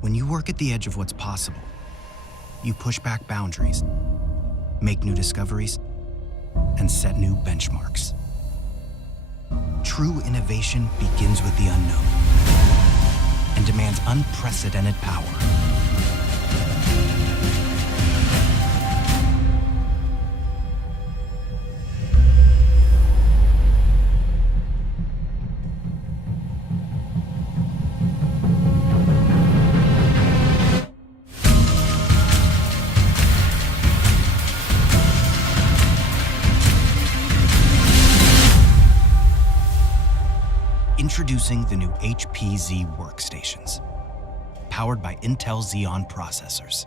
When you work at the edge of what's possible, you push back boundaries, make new discoveries, and set new benchmarks. True innovation begins with the unknown and demands unprecedented power. Introducing the new HP Z Workstations, powered by Intel Xeon processors.